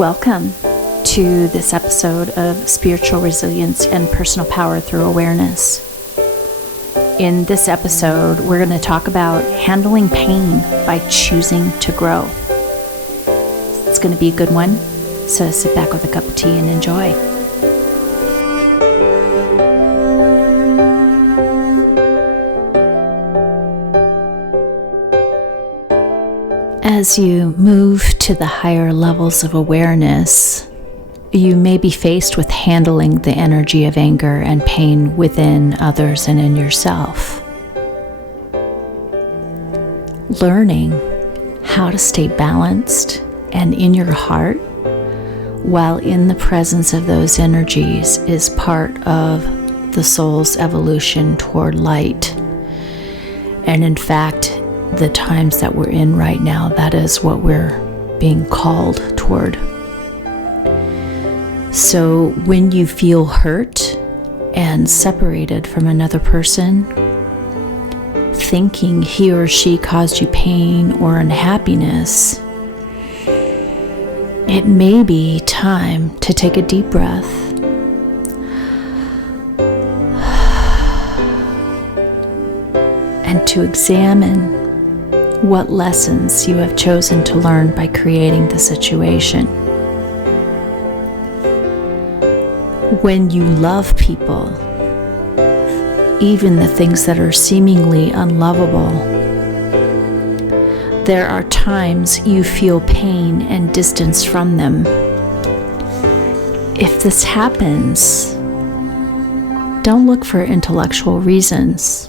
Welcome to this episode of Spiritual Resilience and Personal Power Through Awareness. In this episode, we're going to talk about handling pain by choosing to grow. It's going to be a good one, so sit back with a cup of tea and enjoy. As you move to the higher levels of awareness, you may be faced with handling the energy of anger and pain within others and in yourself. Learning how to stay balanced and in your heart while in the presence of those energies is part of the soul's evolution toward light. And in fact, the times that we're in right now, that is what we're being called toward. So when you feel hurt and separated from another person, thinking he or she caused you pain or unhappiness, it may be time to take a deep breath and to examine what lessons you have chosen to learn by creating the situation. When you love people, even the things that are seemingly unlovable, there are times you feel pain and distance from them. If this happens, don't look for intellectual reasons.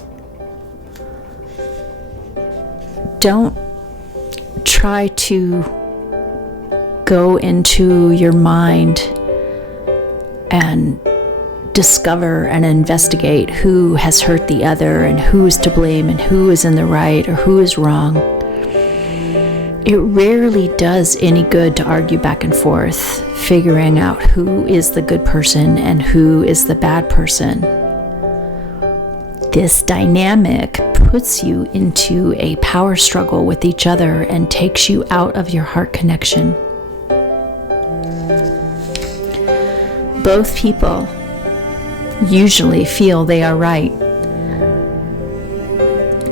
Don't try to go into your mind and discover and investigate who has hurt the other and who is to blame and who is in the right or who is wrong. It rarely does any good to argue back and forth, figuring out who is the good person and who is the bad person. This dynamic puts you into a power struggle with each other and takes you out of your heart connection. Both people usually feel they are right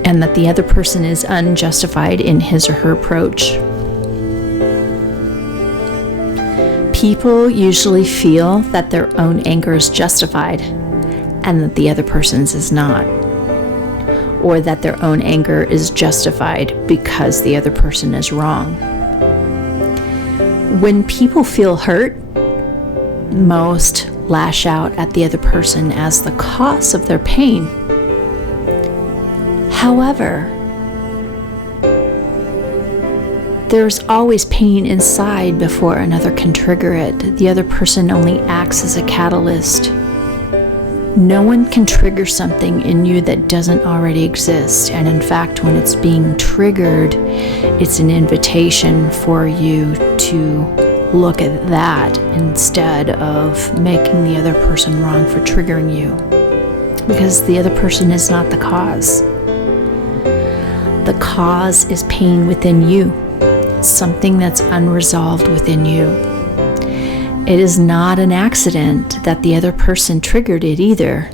and that the other person is unjustified in his or her approach. People usually feel that their own anger is justified and that the other person's is not, or that their own anger is justified because the other person is wrong. When people feel hurt, most lash out at the other person as the cause of their pain. However, there's always pain inside before another can trigger it. The other person only acts as a catalyst. No one can trigger something in you that doesn't already exist. And in fact, when it's being triggered, it's an invitation for you to look at that instead of making the other person wrong for triggering you. Because the other person is not the cause. The cause is pain within you, something that's unresolved within you. It is not an accident that the other person triggered it either.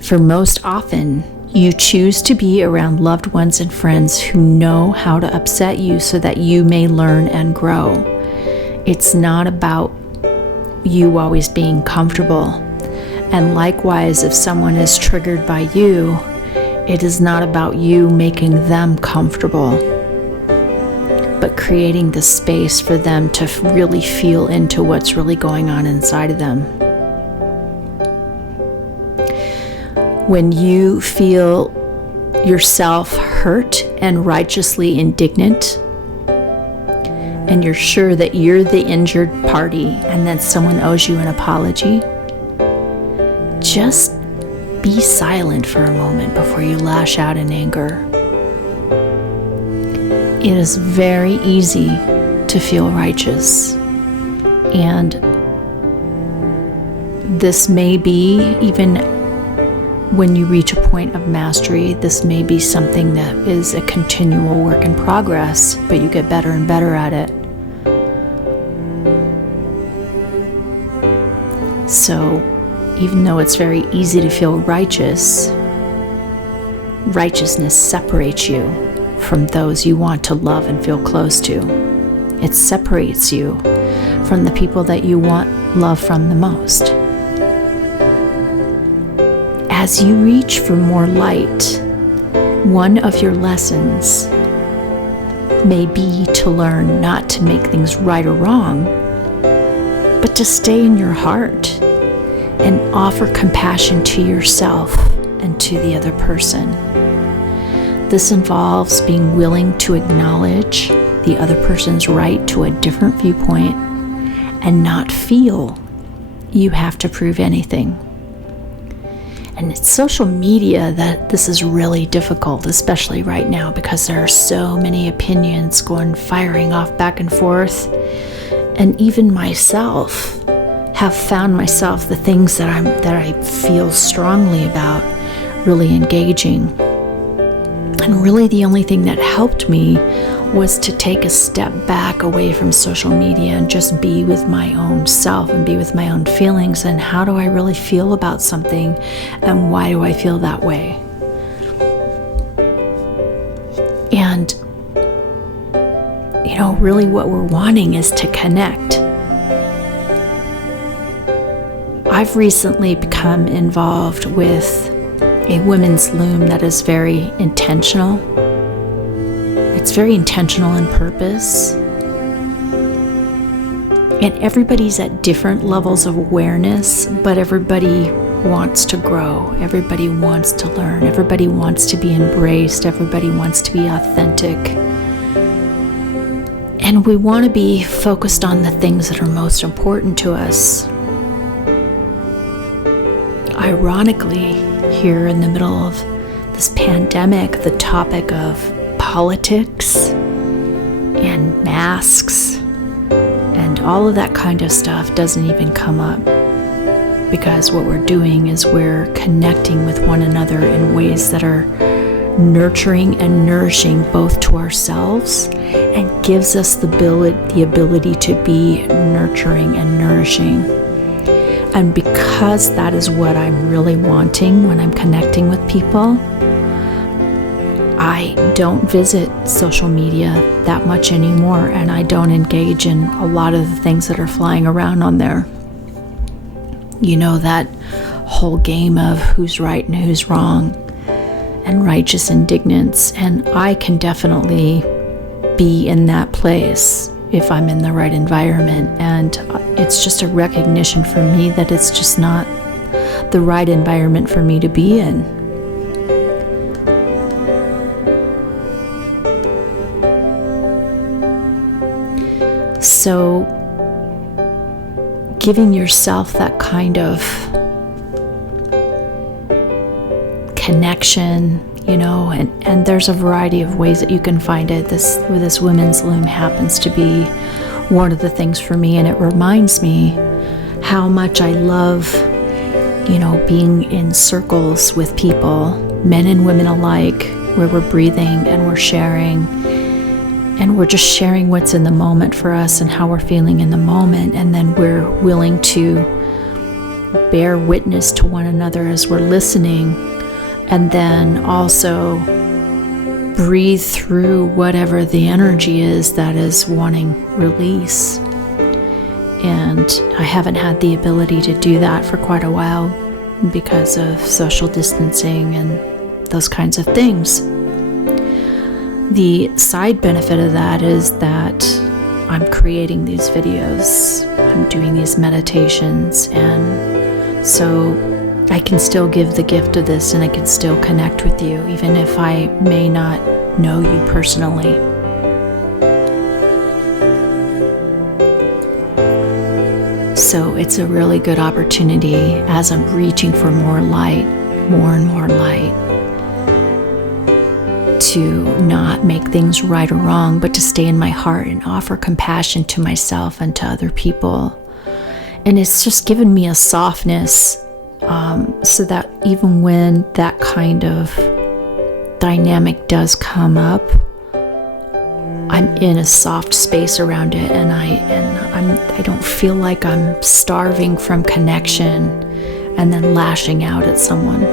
For most often, you choose to be around loved ones and friends who know how to upset you so that you may learn and grow. It's not about you always being comfortable. And likewise, if someone is triggered by you, it is not about you making them comfortable, but creating the space for them to really feel into what's really going on inside of them. When you feel yourself hurt and righteously indignant, and you're sure that you're the injured party and that someone owes you an apology, just be silent for a moment before you lash out in anger. It is very easy to feel righteous, and this may be, even when you reach a point of mastery, this may be something that is a continual work in progress, but you get better and better at it. So even though it's very easy to feel righteous, righteousness separates you from those you want to love and feel close to. It separates you from the people that you want love from the most. As you reach for more light, one of your lessons may be to learn not to make things right or wrong, but to stay in your heart and offer compassion to yourself and to the other person. This involves being willing to acknowledge the other person's right to a different viewpoint and not feel you have to prove anything. And it's social media that this is really difficult, especially right now, because there are so many opinions firing off back and forth. And even myself have found myself the things that I feel strongly about really engaging. And really the only thing that helped me was to take a step back away from social media and just be with my own self and be with my own feelings and how do I really feel about something and why do I feel that way. And really what we're wanting is to connect. I've recently become involved with a women's loom that is very intentional. It's very intentional in purpose. And everybody's at different levels of awareness, but everybody wants to grow. Everybody wants to learn. Everybody wants to be embraced. Everybody wants to be authentic. And we want to be focused on the things that are most important to us. Ironically, here in the middle of this pandemic, the topic of politics and masks and all of that kind of stuff doesn't even come up, because what we're doing is we're connecting with one another in ways that are nurturing and nourishing both to ourselves and gives us the ability to be nurturing and nourishing. And because that is what I'm really wanting when I'm connecting with people, I don't visit social media that much anymore, and I don't engage in a lot of the things that are flying around on there. That whole game of who's right and who's wrong and righteous indignance, and I can definitely be in that place if I'm in the right environment, and it's just a recognition for me that it's just not the right environment for me to be in. So giving yourself that kind of connection, and there's a variety of ways that you can find it. This women's loom happens to be one of the things for me, and it reminds me how much I love, being in circles with people, men and women alike, where we're breathing and we're sharing, and we're just sharing what's in the moment for us and how we're feeling in the moment, and then we're willing to bear witness to one another as we're listening, and then also breathe through whatever the energy is that is wanting release. And I haven't had the ability to do that for quite a while because of social distancing and those kinds of things. The side benefit of that is that I'm creating these videos, I'm doing these meditations, and so I can still give the gift of this and I can still connect with you, even if I may not know you personally. So it's a really good opportunity as I'm reaching for more light, more and more light, to not make things right or wrong, but to stay in my heart and offer compassion to myself and to other people. And it's just given me a softness, so that even when that kind of dynamic does come up, I'm in a soft space around it, and I don't feel like I'm starving from connection and then lashing out at someone.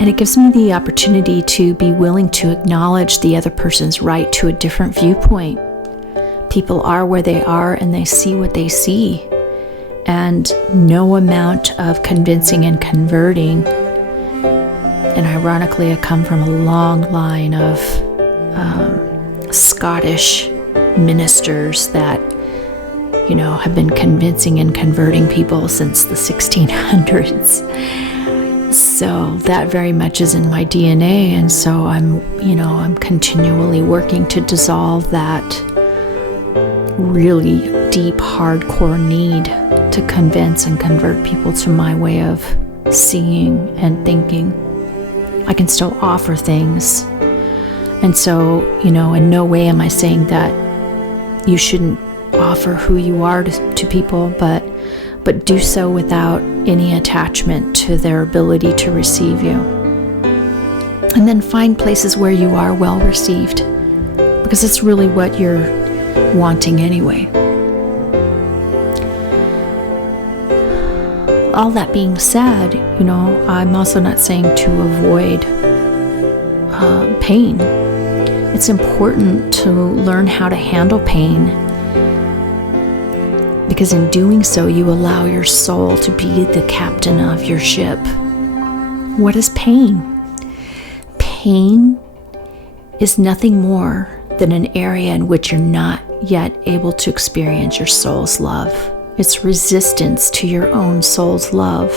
And it gives me the opportunity to be willing to acknowledge the other person's right to a different viewpoint. People are where they are, and they see what they see. And no amount of convincing and converting. And ironically, I come from a long line of Scottish ministers that, have been convincing and converting people since the 1600s. So that very much is in my DNA. And so I'm continually working to dissolve that really deep, hardcore need to convince and convert people to my way of seeing and thinking. I can still offer things. And so, in no way am I saying that you shouldn't offer who you are to people, but do so without any attachment to their ability to receive you. And then find places where you are well received, because it's really what you're wanting anyway. All that being said, I'm also not saying to avoid pain. It's important to learn how to handle pain, because in doing so, you allow your soul to be the captain of your ship. What is pain? Pain is nothing more than an area in which you're not yet able to experience your soul's love. It's resistance to your own soul's love.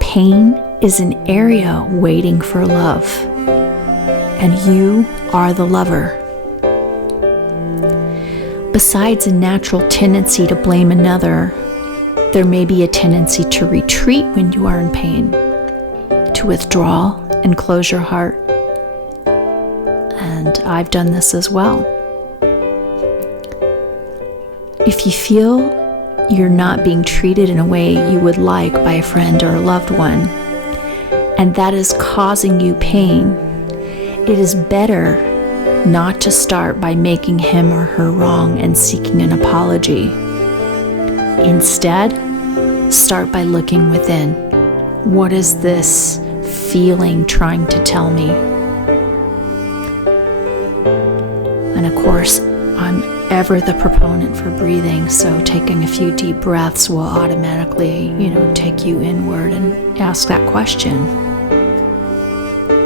Pain is an area waiting for love, and you are the lover. Besides a natural tendency to blame another, there may be a tendency to retreat when you are in pain, to withdraw and close your heart. And I've done this as well. If you feel you're not being treated in a way you would like by a friend or a loved one, and that is causing you pain, it is better not to start by making him or her wrong and seeking an apology. Instead, start by looking within. What is this feeling trying to tell me? And of course, I'm ever the proponent for breathing, so taking a few deep breaths will automatically, take you inward and ask that question.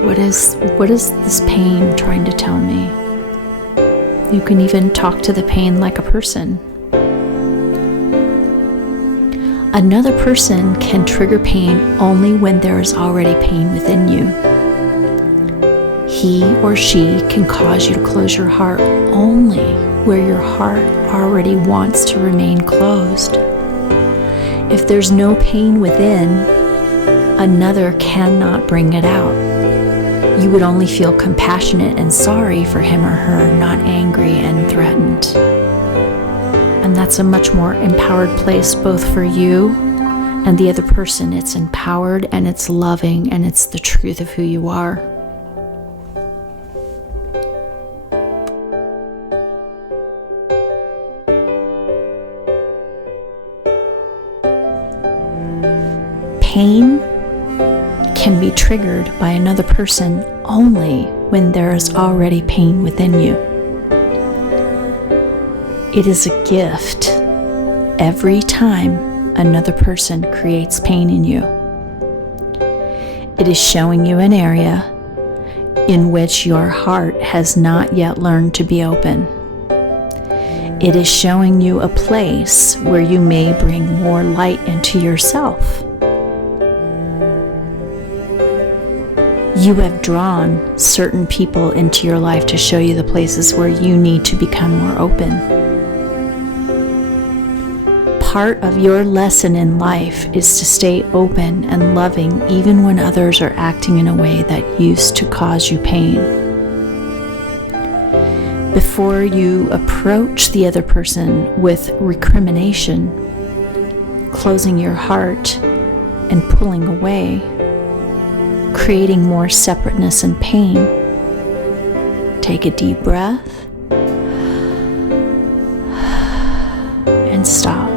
What is this pain trying to tell me? You can even talk to the pain like a person. Another person can trigger pain only when there is already pain within you. He or she can cause you to close your heart only where your heart already wants to remain closed. If there's no pain within, another cannot bring it out. You would only feel compassionate and sorry for him or her, not angry and threatened. And that's a much more empowered place both for you and the other person. It's empowered and it's loving and it's the truth of who you are. Pain can be triggered by another person only when there is already pain within you. It is a gift every time another person creates pain in you. It is showing you an area in which your heart has not yet learned to be open. It is showing you a place where you may bring more light into yourself. You have drawn certain people into your life to show you the places where you need to become more open. Part of your lesson in life is to stay open and loving even when others are acting in a way that used to cause you pain. Before you approach the other person with recrimination, closing your heart and pulling away, creating more separateness and pain. Take a deep breath and stop.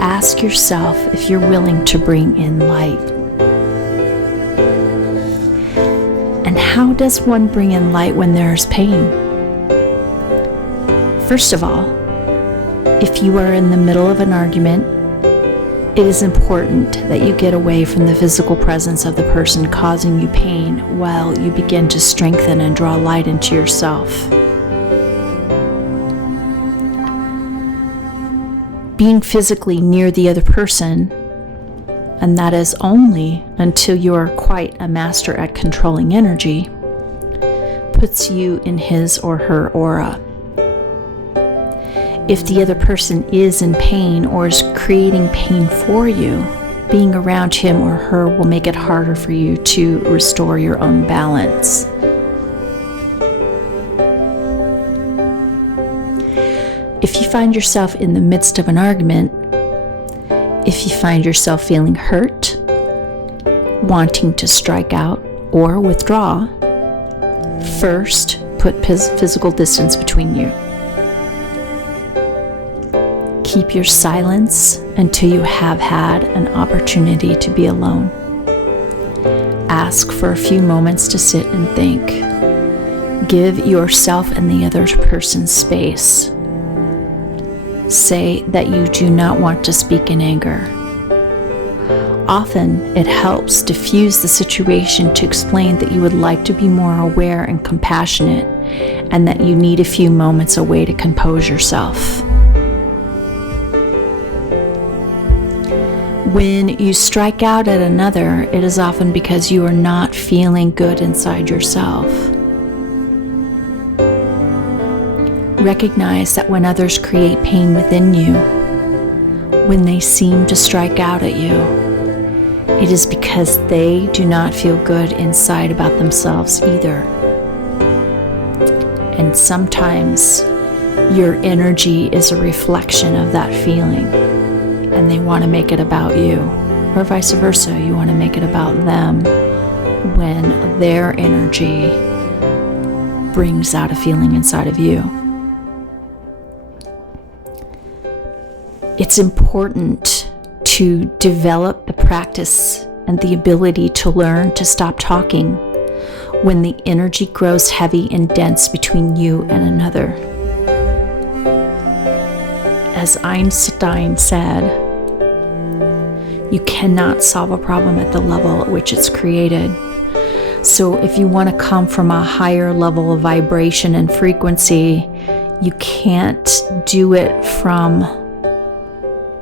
Ask yourself if you're willing to bring in light. And how does one bring in light when there's pain? First of all, if you are in the middle of an argument, it is important that you get away from the physical presence of the person causing you pain while you begin to strengthen and draw light into yourself. Being physically near the other person, and that is only until you are quite a master at controlling energy, puts you in his or her aura. If the other person is in pain or is creating pain for you, being around him or her will make it harder for you to restore your own balance. If you find yourself in the midst of an argument, if you find yourself feeling hurt, wanting to strike out or withdraw, first put physical distance between you. Keep your silence until you have had an opportunity to be alone. Ask for a few moments to sit and think. Give yourself and the other person space. Say that you do not want to speak in anger. Often, it helps diffuse the situation to explain that you would like to be more aware and compassionate, and that you need a few moments away to compose yourself. When you strike out at another, it is often because you are not feeling good inside yourself. Recognize that when others create pain within you, when they seem to strike out at you, it is because they do not feel good inside about themselves either. And sometimes your energy is a reflection of that feeling, and they want to make it about you, or vice versa, you want to make it about them when their energy brings out a feeling inside of you. It's important to develop the practice and the ability to learn to stop talking when the energy grows heavy and dense between you and another. As Einstein said, you cannot solve a problem at the level at which it's created. So if you want to come from a higher level of vibration and frequency, you can't do it from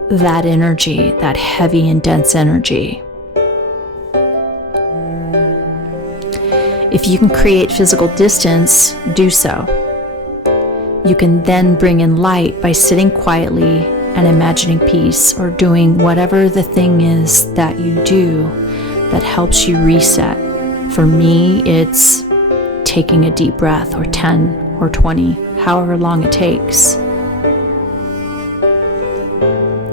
that energy, that heavy and dense energy. If you can create physical distance, do so. You can then bring in light by sitting quietly and imagining peace, or doing whatever the thing is that you do that helps you reset. For me, it's taking a deep breath, or 10 or 20, however long it takes.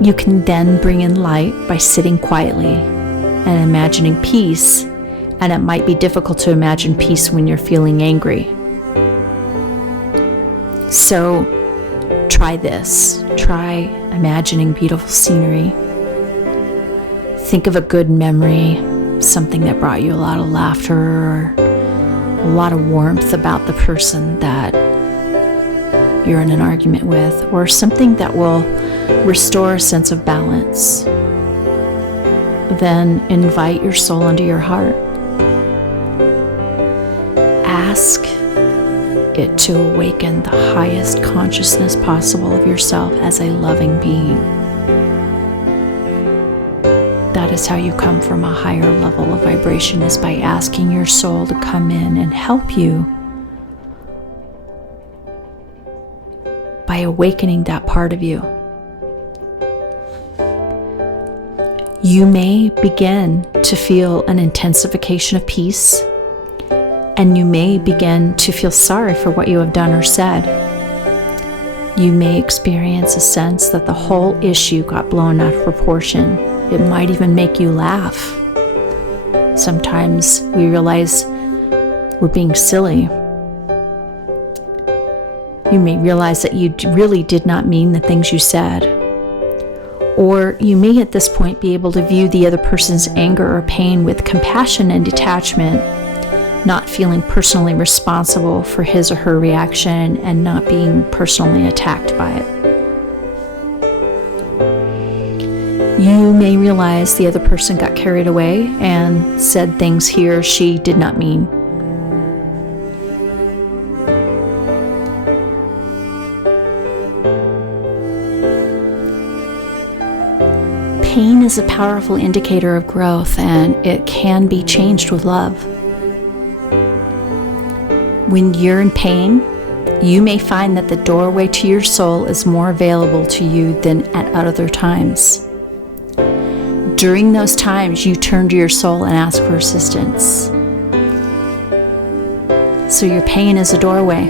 You can then bring in light by sitting quietly and imagining peace, and it might be difficult to imagine peace when you're feeling angry. So try this. Try imagining beautiful scenery. Think of a good memory, something that brought you a lot of laughter or a lot of warmth about the person that you're in an argument with, or something that will restore a sense of balance. Then invite your soul into your heart. Ask it to awaken the highest consciousness possible of yourself as a loving being. That is how you come from a higher level of vibration, is by asking your soul to come in and help you by awakening that part of you. You may begin to feel an intensification of peace, and you may begin to feel sorry for what you have done or said. You may experience a sense that the whole issue got blown out of proportion. It might even make you laugh. Sometimes we realize we're being silly. You may realize that you really did not mean the things you said. Or you may at this point be able to view the other person's anger or pain with compassion and detachment, not feeling personally responsible for his or her reaction and not being personally attacked by it. You may realize the other person got carried away and said things he or she did not mean. Pain is a powerful indicator of growth, and it can be changed with love. When you're in pain, you may find that the doorway to your soul is more available to you than at other times. During those times, you turn to your soul and ask for assistance. So your pain is a doorway.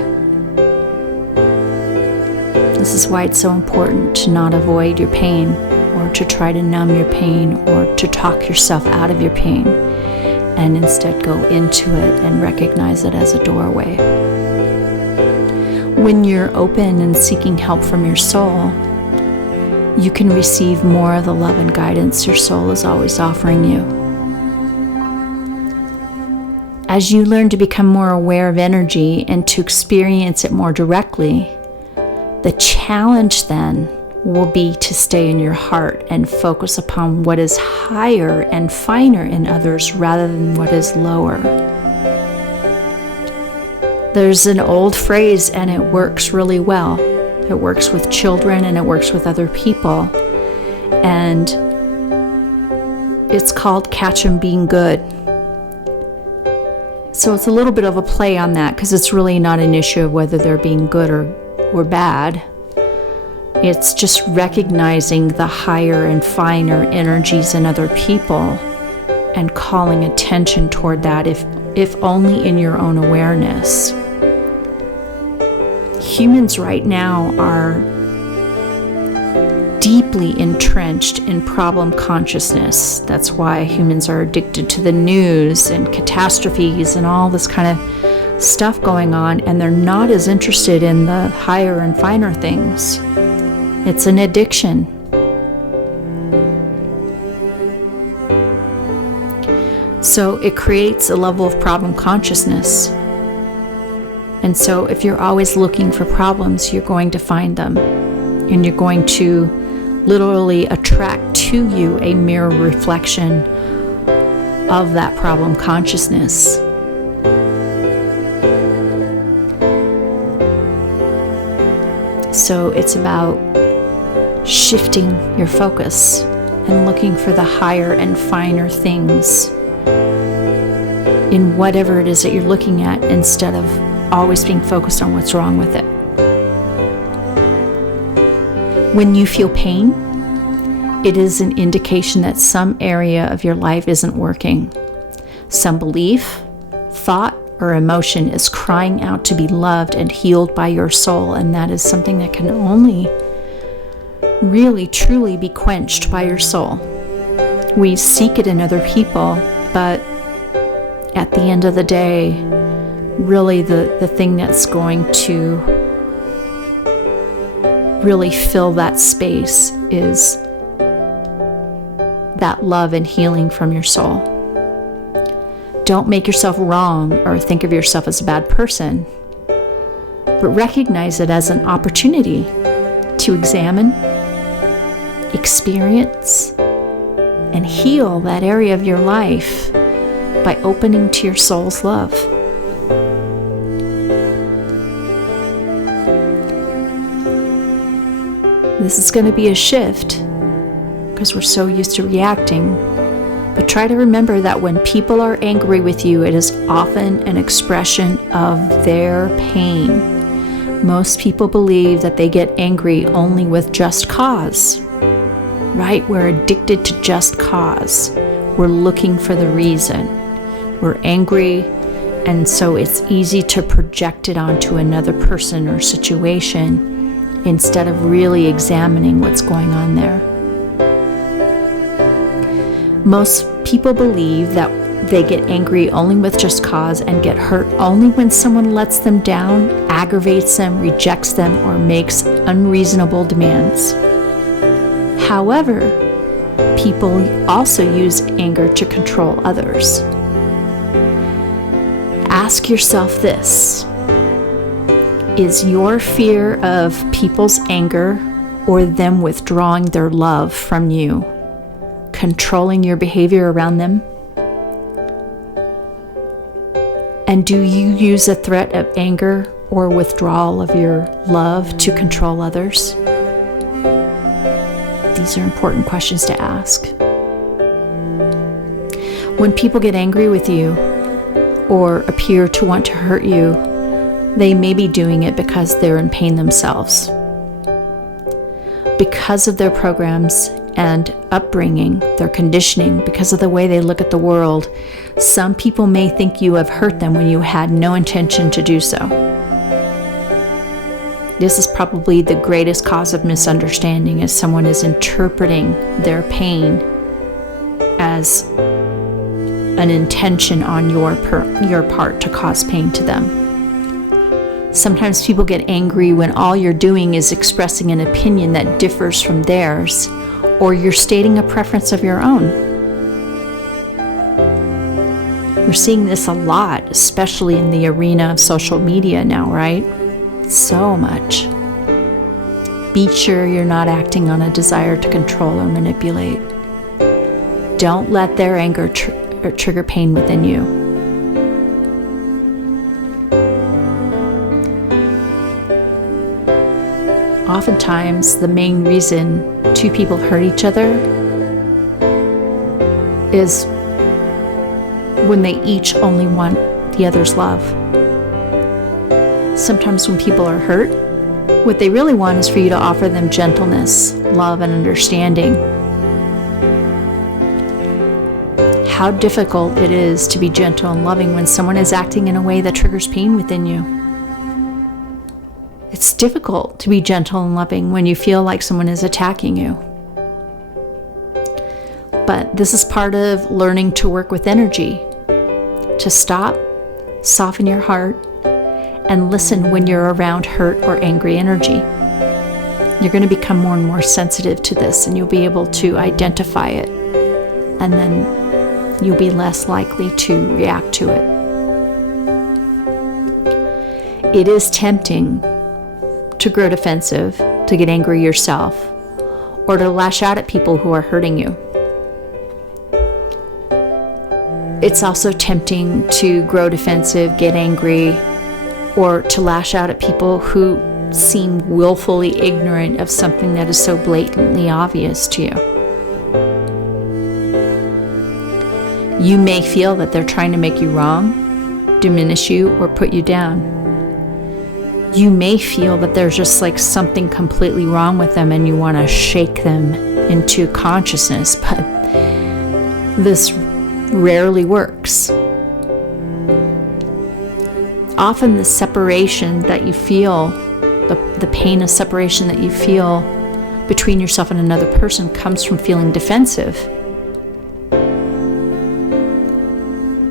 This is why it's so important to not avoid your pain, or to try to numb your pain, or to talk yourself out of your pain, and instead go into it and recognize it as a doorway. When you're open and seeking help from your soul, you can receive more of the love and guidance your soul is always offering you. As you learn to become more aware of energy and to experience it more directly, the challenge then will be to stay in your heart and focus upon what is higher and finer in others rather than what is lower. There's an old phrase, and it works really well. It works with children and it works with other people. And it's called catch 'em being good. So it's a little bit of a play on that, because it's really not an issue of whether they're being good or bad. It's just recognizing the higher and finer energies in other people and calling attention toward that, if only in your own awareness. Humans right now are deeply entrenched in problem consciousness. That's why humans are addicted to the news and catastrophes and all this kind of stuff going on, and they're not as interested in the higher and finer things. It's an addiction. So it creates a level of problem consciousness. And so if you're always looking for problems, you're going to find them. And you're going to literally attract to you a mirror reflection of that problem consciousness. So it's about shifting your focus and looking for the higher and finer things in whatever it is that you're looking at, instead of always being focused on what's wrong with it. When you feel pain, it is an indication that some area of your life isn't working. Some belief, thought, or emotion is crying out to be loved and healed by your soul, and that is something that can only really truly be quenched by your soul. We seek it in other people, but at the end of the day, really the thing that's going to really fill that space is that love and healing from your soul. Don't make yourself wrong or think of yourself as a bad person, but recognize it as an opportunity to examine, experience, and heal that area of your life by opening to your soul's love. This is going to be a shift because we're so used to reacting. But try to remember that when people are angry with you, it is often an expression of their pain. Most people believe that they get angry only with just cause, right? We're addicted to just cause. We're looking for the reason. We're angry, and so it's easy to project it onto another person or situation instead of really examining what's going on there. Most people believe that they get angry only with just cause and get hurt only when someone lets them down, aggravates them, rejects them, or makes unreasonable demands. However, people also use anger to control others. Ask yourself this: is your fear of people's anger or them withdrawing their love from you controlling your behavior around them? And do you use a threat of anger or withdrawal of your love to control others? These are important questions to ask. When people get angry with you or appear to want to hurt you, they may be doing it because they're in pain themselves. Because of their programs and upbringing, their conditioning, because of the way they look at the world, some people may think you have hurt them when you had no intention to do so. This is probably the greatest cause of misunderstanding, as someone is interpreting their pain as an intention on your part to cause pain to them. Sometimes people get angry when all you're doing is expressing an opinion that differs from theirs, or you're stating a preference of your own. We're seeing this a lot, especially in the arena of social media now, right? So much. Be sure you're not acting on a desire to control or manipulate. Don't let their anger trigger pain within you. Oftentimes, the main reason two people hurt each other is when they each only want the other's love. Sometimes when people are hurt, what they really want is for you to offer them gentleness, love, and understanding. How difficult it is to be gentle and loving when someone is acting in a way that triggers pain within you. It's difficult to be gentle and loving when you feel like someone is attacking you. But this is part of learning to work with energy, to stop, soften your heart, and listen when you're around hurt or angry energy. You're going to become more and more sensitive to this, and you'll be able to identify it, and then you'll be less likely to react to it. It is tempting to grow defensive, to get angry yourself, or to lash out at people who are hurting you. It's also tempting to grow defensive, get angry, or to lash out at people who seem willfully ignorant of something that is so blatantly obvious to you. You may feel that they're trying to make you wrong, diminish you, or put you down. You may feel that there's just like something completely wrong with them and you want to shake them into consciousness, but this rarely works. Often the separation that you feel, the pain of separation that you feel between yourself and another person comes from feeling defensive.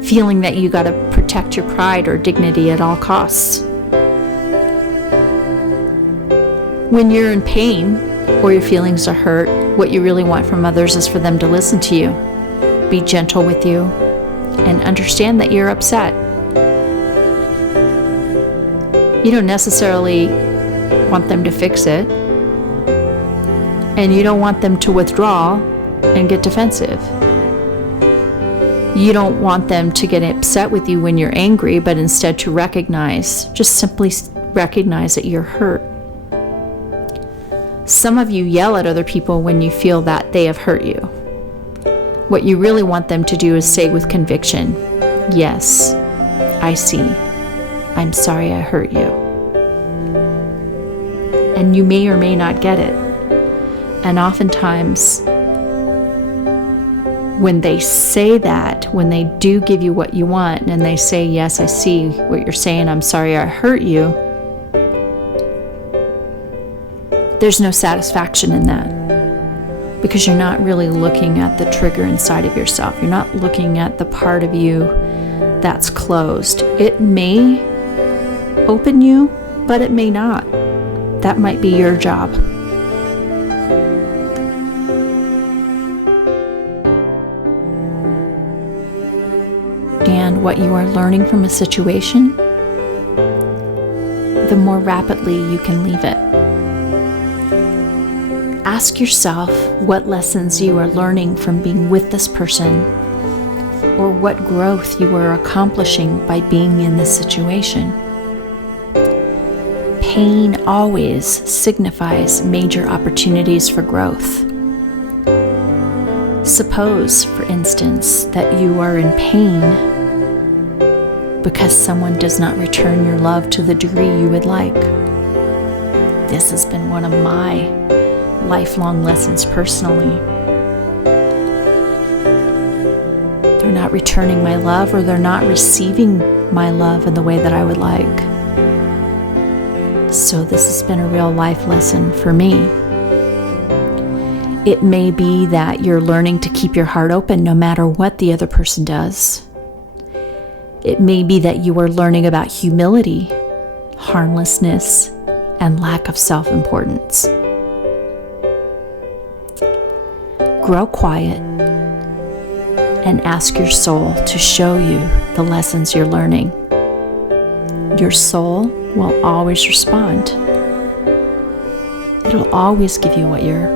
Feeling that you got to protect your pride or dignity at all costs. When you're in pain or your feelings are hurt, what you really want from others is for them to listen to you, be gentle with you, and understand that you're upset. You don't necessarily want them to fix it, and you don't want them to withdraw and get defensive. You don't want them to get upset with you when you're angry, but instead to just simply recognize that you're hurt. Some of you yell at other people when you feel that they have hurt you. What you really want them to do is say with conviction, "Yes, I see. I'm sorry I hurt you." And you may or may not get it. And oftentimes, when they say that, when they do give you what you want, and they say, "Yes, I see what you're saying. I'm sorry I hurt you," there's no satisfaction in that. because you're not really looking at the trigger inside of yourself. You're not looking at the part of you that's closed. It may open you, but it may not. That might be your job. And what you are learning from a situation, the more rapidly you can leave it. Ask yourself what lessons you are learning from being with this person, or what growth you are accomplishing by being in this situation. Pain always signifies major opportunities for growth. Suppose, for instance, that you are in pain because someone does not return your love to the degree you would like. This has been one of my lifelong lessons personally. They're not returning my love, or they're not receiving my love in the way that I would like. So this has been a real life lesson for me. It may be that you're learning to keep your heart open no matter what the other person does. It may be that you are learning about humility, harmlessness, and lack of self-importance. Grow quiet and ask your soul to show you the lessons you're learning. Your soul will always respond. It'll always give you what you're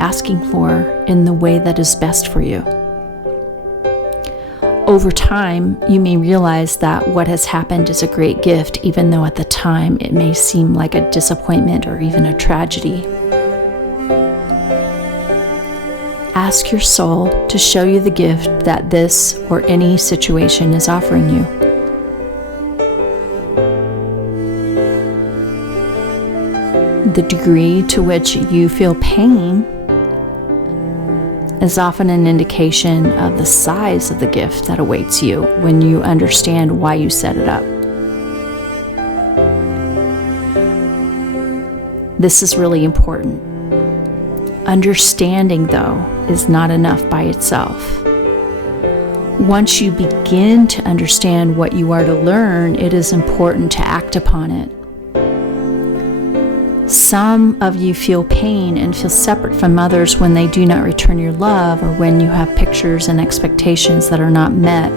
asking for in the way that is best for you. Over time, you may realize that what has happened is a great gift, even though at the time it may seem like a disappointment or even a tragedy. Ask your soul to show you the gift that this or any situation is offering you. The degree to which you feel pain is often an indication of the size of the gift that awaits you when you understand why you set it up. This is really important. Understanding, though, is not enough by itself. Once you begin to understand what you are to learn, it is important to act upon it. Some of you feel pain and feel separate from others when they do not return your love, or when you have pictures and expectations that are not met.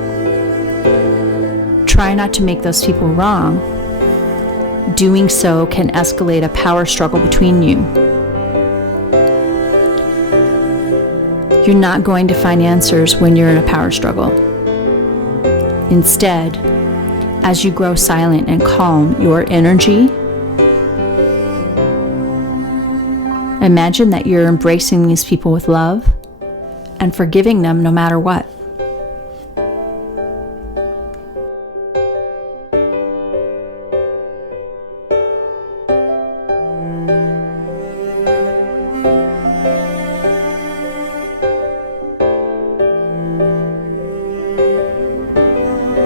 Try not to make those people wrong. Doing so can escalate a power struggle between you. You're not going to find answers when you're in a power struggle. Instead, as you grow silent and calm your energy, imagine that you're embracing these people with love and forgiving them no matter what.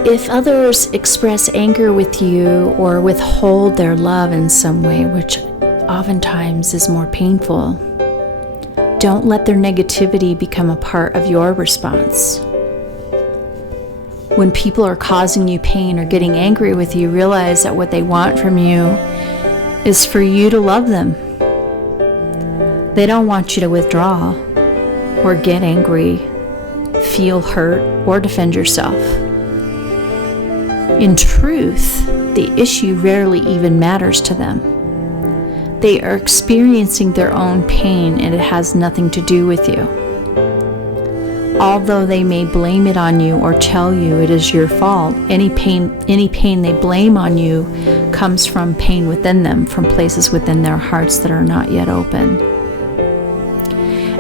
If others express anger with you or withhold their love in some way, which oftentimes is more painful, don't let their negativity become a part of your response. When people are causing you pain or getting angry with you, realize that what they want from you is for you to love them. They don't want you to withdraw or get angry, feel hurt, or defend yourself. In truth, the issue rarely even matters to them. They are experiencing their own pain, and it has nothing to do with you. Although they may blame it on you or tell you it is your fault, any pain they blame on you comes from pain within them, from places within their hearts that are not yet open.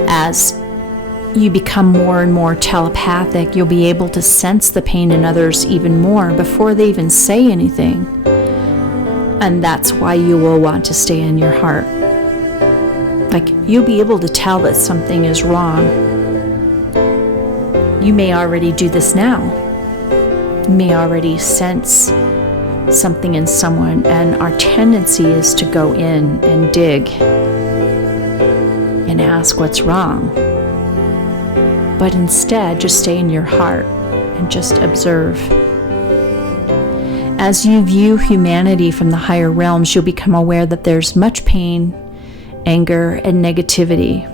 As you become more and more telepathic, you'll be able to sense the pain in others even more before they even say anything. And that's why you will want to stay in your heart. Like, you'll be able to tell that something is wrong. You may already do this now. You may already sense something in someone, and our tendency is to go in and dig and and ask what's wrong, but instead just stay in your heart and just observe. As you view humanity from the higher realms, you'll become aware that there's much pain, anger, and negativity.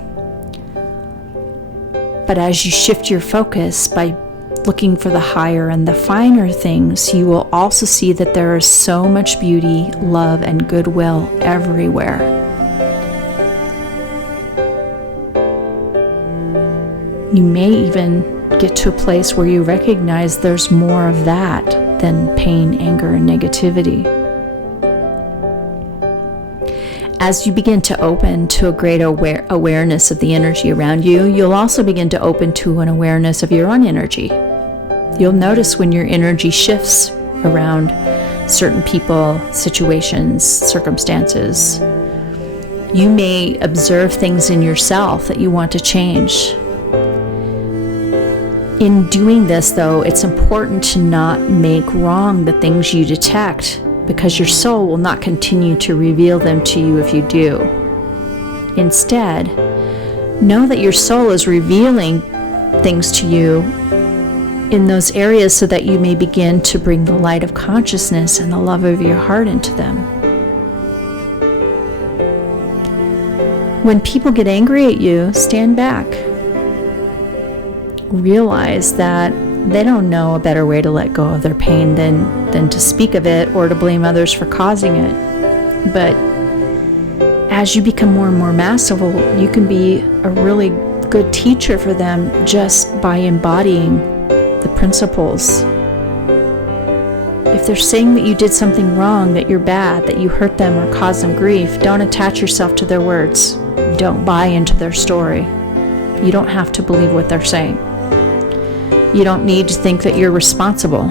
But as you shift your focus by looking for the higher and the finer things, you will also see that there is so much beauty, love, and goodwill everywhere. You may even get to a place where you recognize there's more of that than pain, anger, and negativity. As you begin to open to a greater awareness of the energy around you, you'll also begin to open to an awareness of your own energy. You'll notice when your energy shifts around certain people, situations, circumstances. You may observe things in yourself that you want to change. In doing this, though, it's important to not make wrong the things you detect, because your soul will not continue to reveal them to you if you do. Instead, know that your soul is revealing things to you in those areas so that you may begin to bring the light of consciousness and the love of your heart into them. When people get angry at you, stand back. Realize that they don't know a better way to let go of their pain than to speak of it or to blame others for causing it. But as you become more and more masterful, you can be a really good teacher for them just by embodying the principles. If they're saying that you did something wrong, that you're bad, that you hurt them or caused them grief, don't attach yourself to their words. Don't buy into their story. You don't have to believe what they're saying. You don't need to think that you're responsible.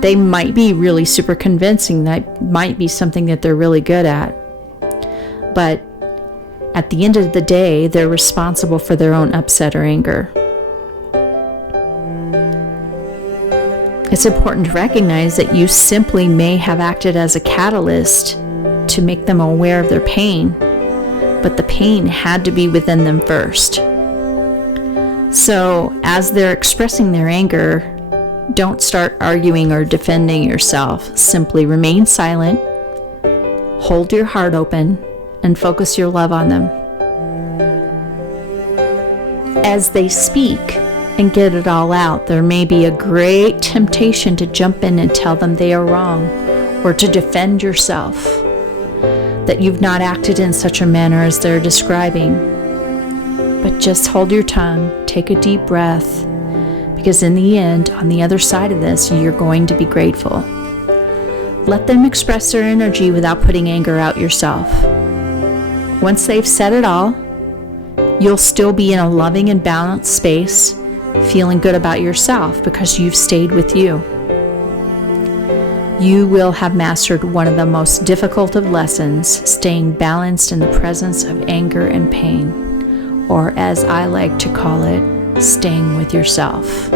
They might be really super convincing. That might be something that they're really good at. But at the end of the day, they're responsible for their own upset or anger. It's important to recognize that you simply may have acted as a catalyst to make them aware of their pain, but the pain had to be within them first. So, as they're expressing their anger, don't start arguing or defending yourself. Simply remain silent, hold your heart open, and focus your love on them. As they speak and get it all out, there may be a great temptation to jump in and tell them they are wrong, or to defend yourself, that you've not acted in such a manner as they're describing. But just hold your tongue, take a deep breath, because in the end, on the other side of this, you're going to be grateful. Let them express their energy without putting anger out yourself. Once they've said it all, you'll still be in a loving and balanced space, feeling good about yourself because you've stayed with you. You will have mastered one of the most difficult of lessons, staying balanced in the presence of anger and pain. Or as I like to call it, staying with yourself.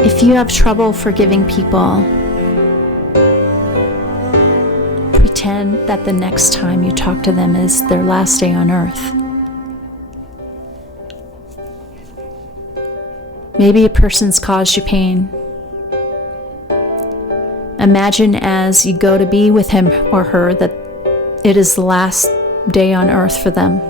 If you have trouble forgiving people, pretend that the next time you talk to them is their last day on earth. Maybe a person's caused you pain. Imagine as you go to be with him or her that it is the last day on earth for them.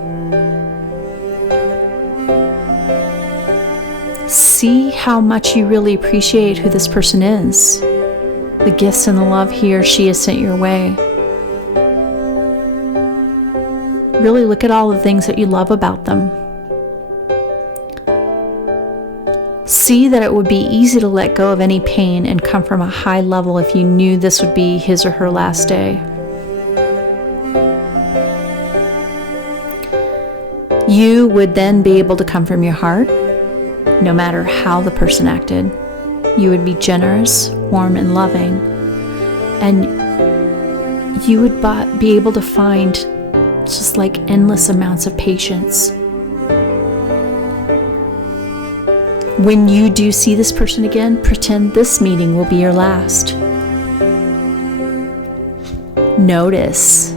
See how much you really appreciate who this person is, the gifts and the love he or she has sent your way. Really look at all the things that you love about them. See that it would be easy to let go of any pain and come from a high level if you knew this would be his or her last day. You would then be able to come from your heart, no matter how the person acted. You would be generous, warm, and loving. And you would be able to find just like endless amounts of patience. When you do see this person again, pretend this meeting will be your last. Notice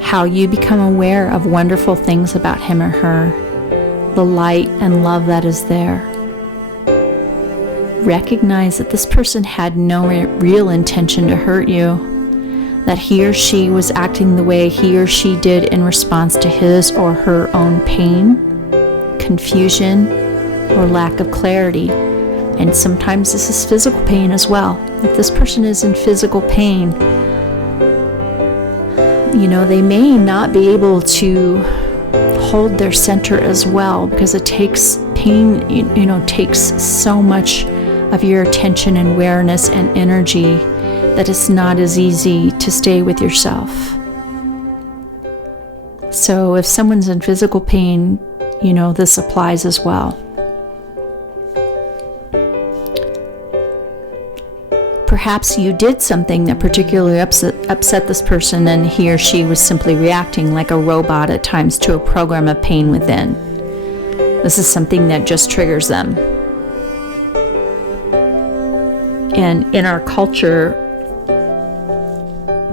how you become aware of wonderful things about him or her, the light and love that is there. Recognize that this person had no real intention to hurt you, that he or she was acting the way he or she did in response to his or her own pain, confusion, or lack of clarity. And sometimes this is physical pain as well. If this person is in physical pain, they may not be able to hold their center as well, because it takes pain, takes so much of your attention and awareness and energy that it's not as easy to stay with yourself. So if someone's in physical pain, this applies as well. Perhaps you did something that particularly upset this person, and he or she was simply reacting like a robot at times to a program of pain within. This is something that just triggers them. And in our culture,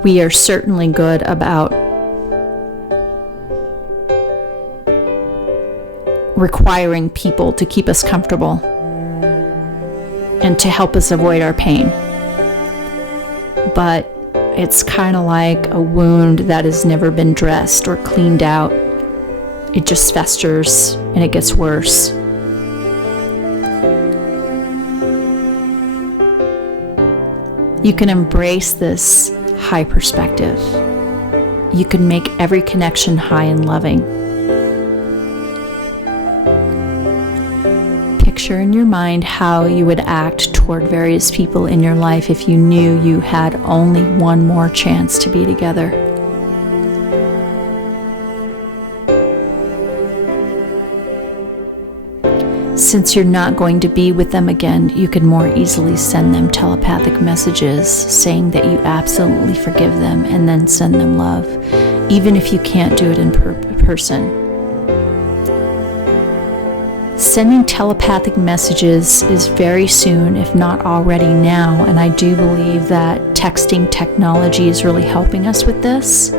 we are certainly good about requiring people to keep us comfortable and to help us avoid our pain. But it's kind of like a wound that has never been dressed or cleaned out. It just festers and it gets worse. You can embrace this high perspective. You can make every connection high and loving. Picture in your mind how you would act toward various people in your life if you knew you had only one more chance to be together. Since you're not going to be with them again, you can more easily send them telepathic messages saying that you absolutely forgive them, and then send them love, even if you can't do it in person. Sending telepathic messages is very soon, if not already now, and I do believe that texting technology is really helping us with this.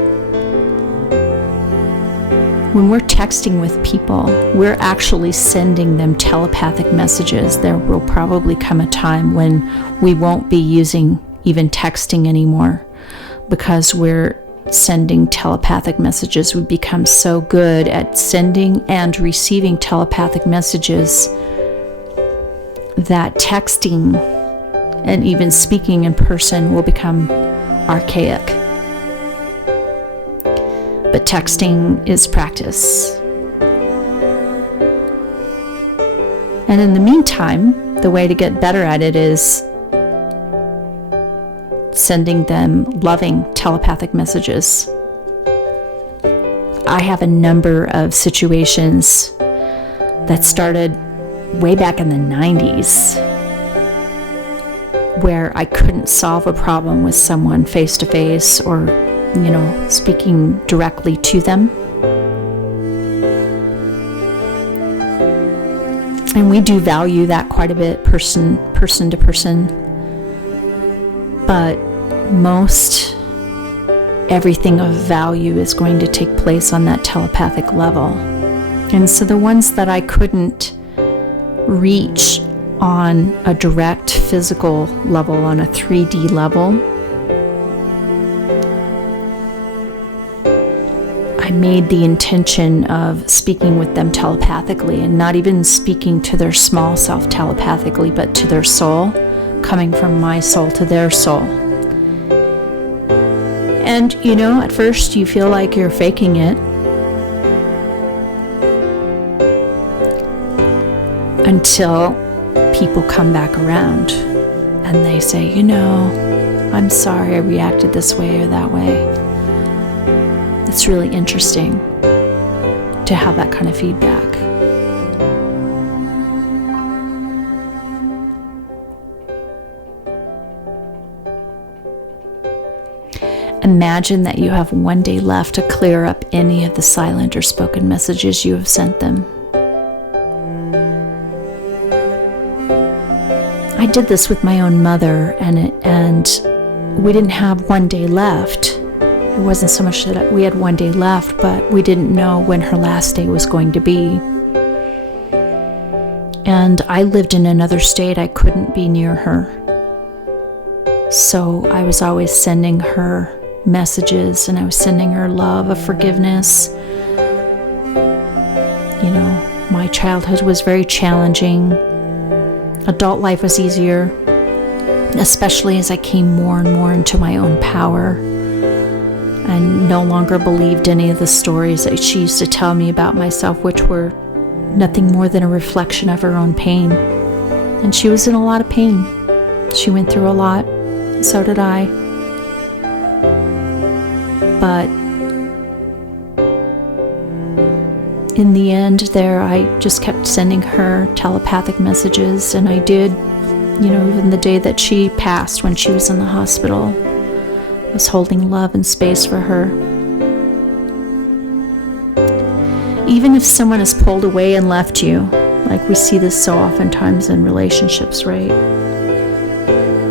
When we're texting with people, we're actually sending them telepathic messages. There will probably come a time when we won't be using even texting anymore, because we're sending telepathic messages. We become so good at sending and receiving telepathic messages that texting and even speaking in person will become archaic. But texting is practice. And in the meantime, the way to get better at it is sending them loving telepathic messages. I have a number of situations that started way back in the 90s where I couldn't solve a problem with someone face to face or, speaking directly to them. And we do value that quite a bit, person to person. But most everything of value is going to take place on that telepathic level. And so the ones that I couldn't reach on a direct physical level, on a 3D level, I made the intention of speaking with them telepathically, and not even speaking to their small self telepathically, but to their soul, coming from my soul to their soul. And, at first you feel like you're faking it, until people come back around and they say, I'm sorry I reacted this way or that way. It's really interesting to have that kind of feedback. Imagine that you have one day left to clear up any of the silent or spoken messages you have sent them. I did this with my own mother, and we didn't have one day left. It wasn't so much that we had one day left, but we didn't know when her last day was going to be. And I lived in another state. I couldn't be near her. So I was always sending her messages, and I was sending her love of forgiveness. You know, my childhood was very challenging. Adult life was easier, especially as I came more and more into my own power and no longer believed any of the stories that she used to tell me about myself, which were nothing more than a reflection of her own pain. And she was in a lot of pain. She went through a lot. So did I. But in the end there, I just kept sending her telepathic messages, and I did, you know, even the day that she passed when she was in the hospital, I was holding love and space for her. Even if someone is pulled away and left you, like we see this so oftentimes in relationships, right?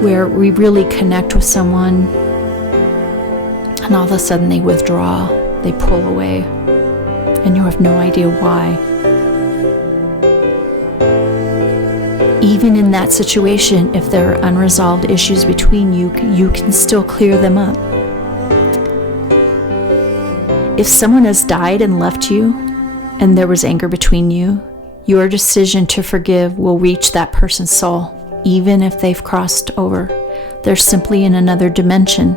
Where we really connect with someone and all of a sudden they withdraw, they pull away, and you have no idea why. Even in that situation, if there are unresolved issues between you, you can still clear them up. If someone has died and left you, and there was anger between you, your decision to forgive will reach that person's soul, even if they've crossed over. They're simply in another dimension,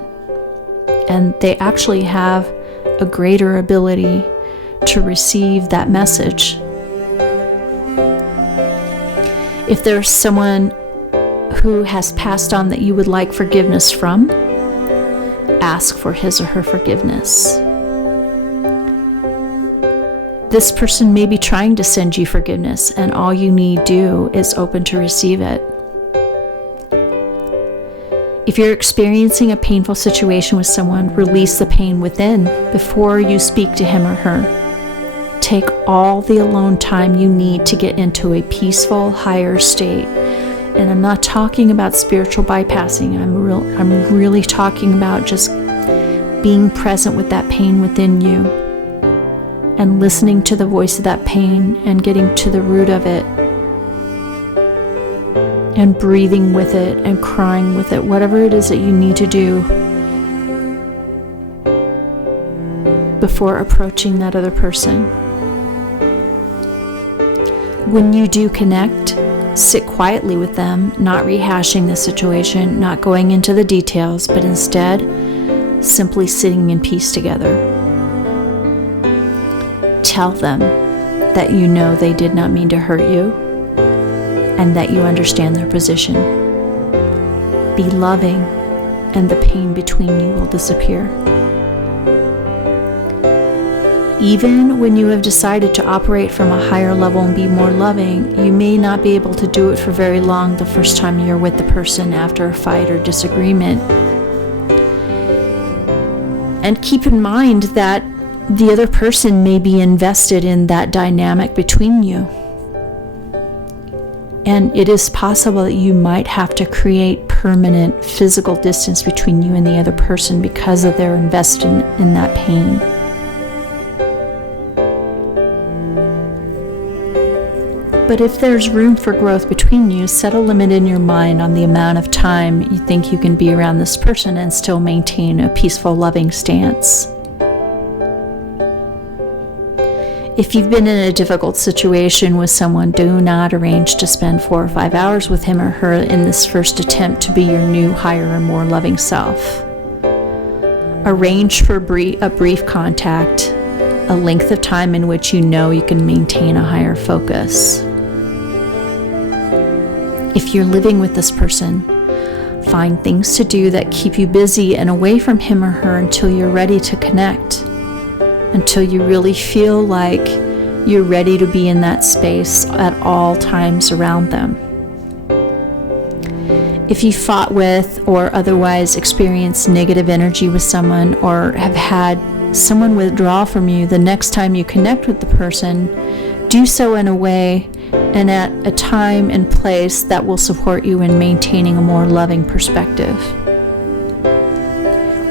and they actually have a greater ability to receive that message. If there's someone who has passed on that you would like forgiveness from, ask for his or her forgiveness. This person may be trying to send you forgiveness, and all you need do is open to receive it. If you're experiencing a painful situation with someone, release the pain within before you speak to him or her. Take all the alone time you need to get into a peaceful, higher state. And I'm not talking about spiritual bypassing. I'm really talking about just being present with that pain within you and listening to the voice of that pain and getting to the root of it and breathing with it and crying with it, whatever it is that you need to do before approaching that other person. When you do connect, sit quietly with them, not rehashing the situation, not going into the details, but instead simply sitting in peace together. Tell them that you know they did not mean to hurt you and that you understand their position. Be loving, and the pain between you will disappear. Even when you have decided to operate from a higher level and be more loving, you may not be able to do it for very long the first time you're with the person after a fight or disagreement. And keep in mind that the other person may be invested in that dynamic between you. And it is possible that you might have to create permanent physical distance between you and the other person because of their investment in that pain. But if there's room for growth between you, set a limit in your mind on the amount of time you think you can be around this person and still maintain a peaceful, loving stance. If you've been in a difficult situation with someone, do not arrange to spend 4 or 5 hours with him or her in this first attempt to be your new, higher, and more loving self. Arrange for a brief contact, a length of time in which you know you can maintain a higher focus. If you're living with this person, find things to do that keep you busy and away from him or her until you're ready to connect, until you really feel like you're ready to be in that space at all times around them. If you fought with or otherwise experienced negative energy with someone, or have had someone withdraw from you, the next time you connect with the person, do so in a way and at a time and place that will support you in maintaining a more loving perspective.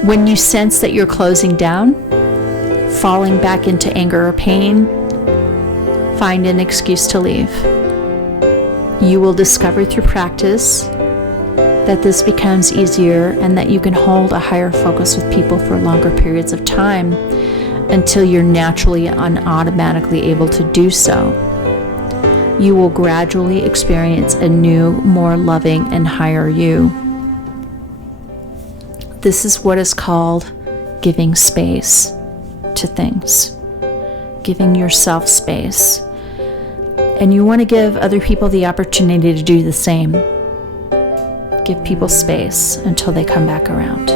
When you sense that you're closing down, falling back into anger or pain, find an excuse to leave. You will discover through practice that this becomes easier and that you can hold a higher focus with people for longer periods of time until you're naturally and automatically able to do so. You will gradually experience a new, more loving and higher you. This is what is called giving space to things, giving yourself space. And you want to give other people the opportunity to do the same. Give people space until they come back around.